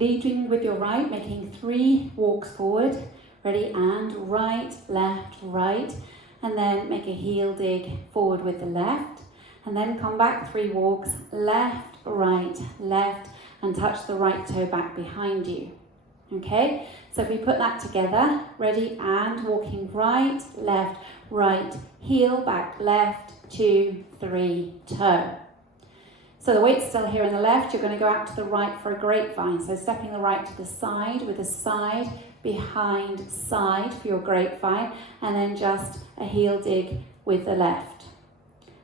leading with your right, making 3 walks forward. Ready, and right, left, right. And then make a heel dig forward with the left. And then come back 3 walks, left, right, left, and touch the right toe back behind you. Okay, so if we put that together, ready, and walking right, heel, back, left, 2, 3, toe. So the weight's still here on the left, you're going to go out to the right for a grapevine. So stepping the right to the side with a side, behind, side for your grapevine, and then just a heel dig with the left.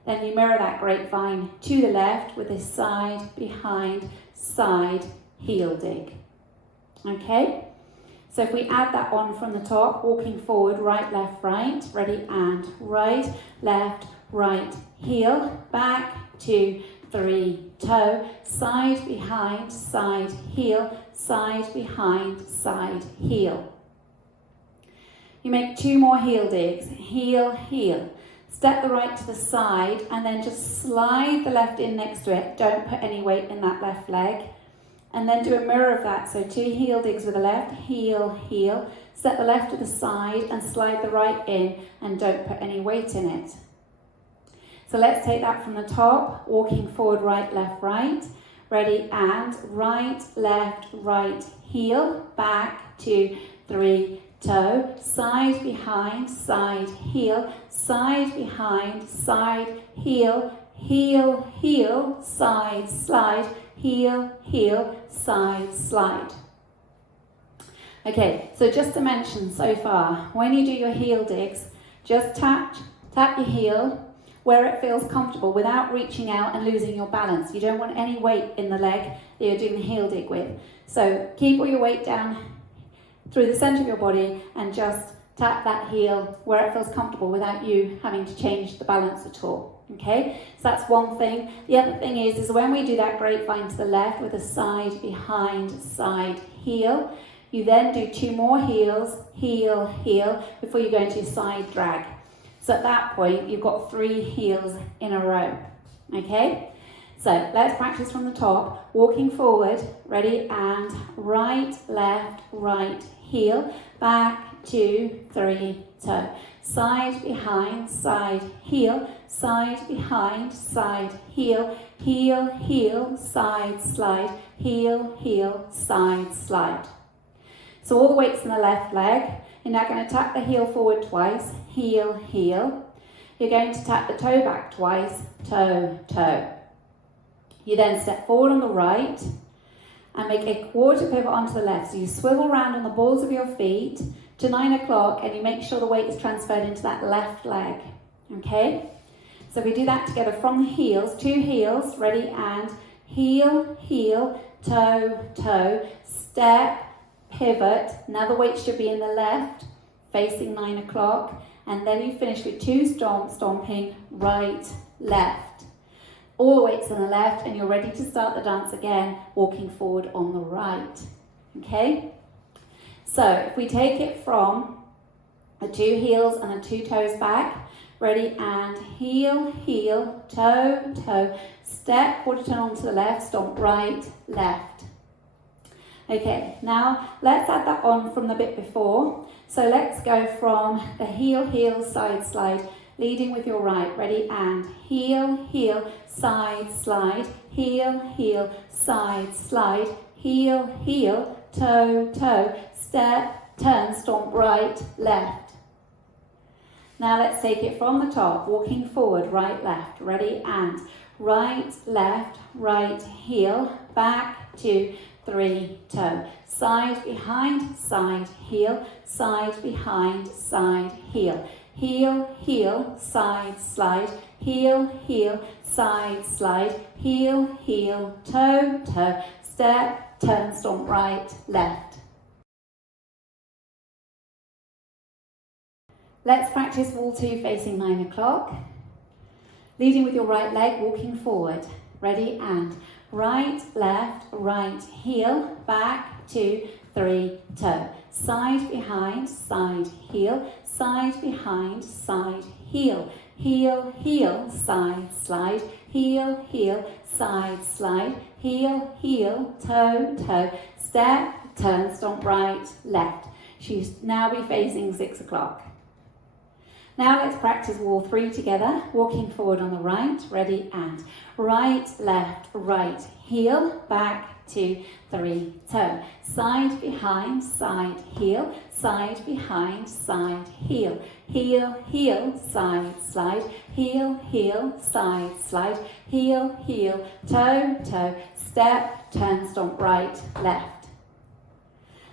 Then you mirror that grapevine to the left with a side, behind, side, heel dig. Okay, so if we add that on from the top, walking forward, right, left, right, ready, and right, left, right, heel, back, 2, 3, toe, side, behind, side, heel, side, behind, side, heel. You make 2 more heel digs, heel, heel. Step the right to the side and then just slide the left in next to it. Don't put any weight in that left leg. And then do a mirror of that. So 2 heel digs with the left, heel, heel. Step the left to the side and slide the right in and don't put any weight in it. So let's take that from the top, walking forward, right, left, right. Ready, and right, right, heel, back, 2, 3, toe, side, behind, side, heel, side, behind, side, heel, heel, heel, side, slide, heel, heel, side, slide. Okay, so just to mention so far, when you do your heel digs, just tap your heel where it feels comfortable without reaching out and losing your balance. You don't want any weight in the leg that you're doing the heel dig with. So keep all your weight down through the center of your body and just tap that heel where it feels comfortable without you having to change the balance at all. Okay, so that's one thing. The other thing is when we do that grapevine to the left with a side, behind, side, heel, you then do 2 more heels, heel, heel, before you go into your side drag. So at that point, you've got 3 heels in a row. Okay, so let's practice from the top. Walking forward, ready, and right, heel, back, 2, 3, toe. Side, behind, side, heel, side, behind, side, heel, heel, heel, side, slide, heel, heel, side, slide. So all the weight's in the left leg. You're now going to tap the heel forward twice, heel, heel. You're going to tap the toe back twice, toe, toe. You then step forward on the right and make a quarter pivot onto the left. So you swivel around on the balls of your feet to 9 o'clock and you make sure the weight is transferred into that left leg. Okay? So we do that together from the heels, 2 heels, ready, and heel, heel, toe, toe, step, pivot. Now the weight should be in the left, facing 9 o'clock, and then you finish with 2 stomps, stomping right, left. All the weight's in the left, and you're ready to start the dance again, walking forward on the right. Okay? So if we take it from the 2 heels and the 2 toes back, ready, and heel, heel, toe, toe, step, quarter turn onto the left, stomp right, left. Okay, now let's add that on from the bit before. So let's go from the heel, heel, side, slide, leading with your right. Ready, and heel, heel, side, slide, heel, heel, side, slide, heel, heel, toe, toe, step, turn, stomp right, left. Now let's take it from the top, walking forward, right, left. Ready, and right, left, right, heel, back, 2, 3, toe. Side, behind, side, heel, side, behind, side, heel. Heel, heel, side, slide, heel, heel, side, slide, heel, heel, toe, toe, step, turn, stomp right, left. Let's practice wall 2 facing 9 o'clock. Leading with your right leg, walking forward. Ready, and right, heel, back, 2, 3, toe. Side, behind, side, heel, side, behind, side, heel. heel, heel, side, slide, heel, heel, side, slide, heel, heel, toe, toe, step, turn, stomp, right, left. She's now be facing 6 o'clock. Now let's practice wall 3 together, walking forward on the right, ready, and right, left, right, heel, back, 2, 3, toe, side, behind, side, heel, side, behind, side, heel, heel, heel, side, slide, heel, heel, side, slide, heel, heel, toe, toe, step, turn, stomp, right, left.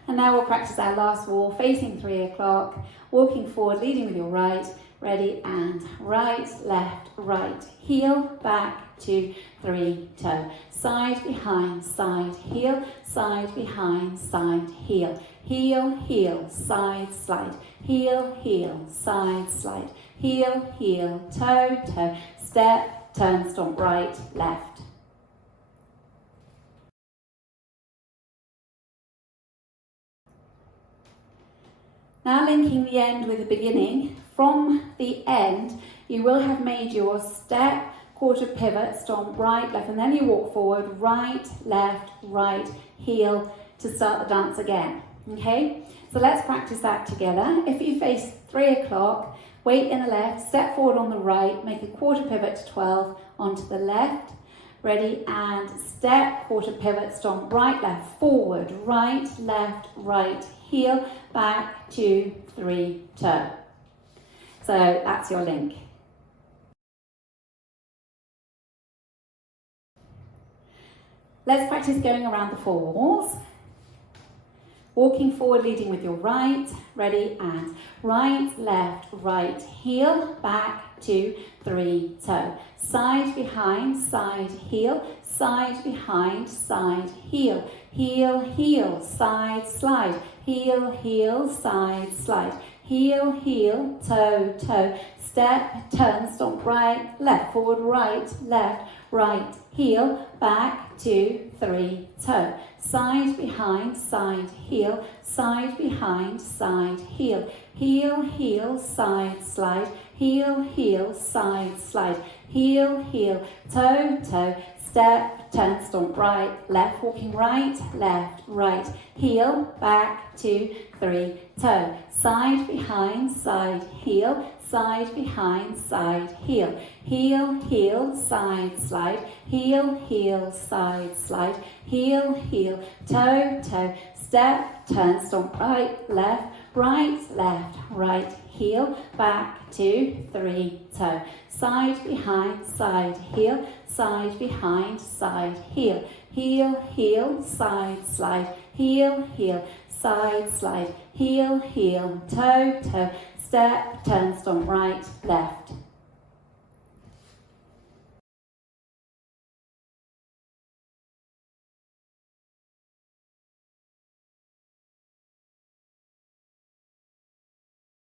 And now we'll practice our last wall, facing 3 o'clock, walking forward, leading with your right, ready, and right, left, right, heel, back, 2, 3, toe, side, behind, side, heel, side, behind, side, heel, heel, heel, side, slide, heel, heel, side, slide, heel, heel, toe, toe, step, turn, stomp, right, left. Now linking the end with the beginning, from the end you will have made your step, quarter pivot, stomp, right, left, and then you walk forward, right, heel to start the dance again, okay? So let's practice that together. If you face 3 o'clock, weight in the left, step forward on the right, make a quarter pivot to 12 onto the left, ready, and step, quarter pivot, stomp, right, left, forward, right, left, right, heel, back, 2, 3, toe. So that's your link. Let's practice going around the 4 walls. Walking forward, leading with your right, ready, and right, left, right, heel, back, 2, 3, toe. Side, behind, side, heel, side, behind, side, heel, heel, heel, side, slide, heel, heel, side, slide, heel, heel, toe, toe, step, turn, stomp, right, left, forward, right, heel, back, 2, 3, toe, side, behind, side, heel, side, behind, side, heel, heel, heel, side, slide, heel, heel, side, slide, heel, heel, toe, toe, step, turn, stomp, right, left, walking right, heel, back, 2, 3, toe, side, behind, side, heel, side, behind, side, heel, heel, heel, side, slide, heel, heel, side, slide, heel, heel, toe, toe, step, turn, stomp, right, heel, back, 2, 3, toe, side, behind, side, heel, side, behind, side, heel, heel, heel, side, slide, heel, heel, side, slide, heel, heel, toe, toe, step, turn, stomp, right, left.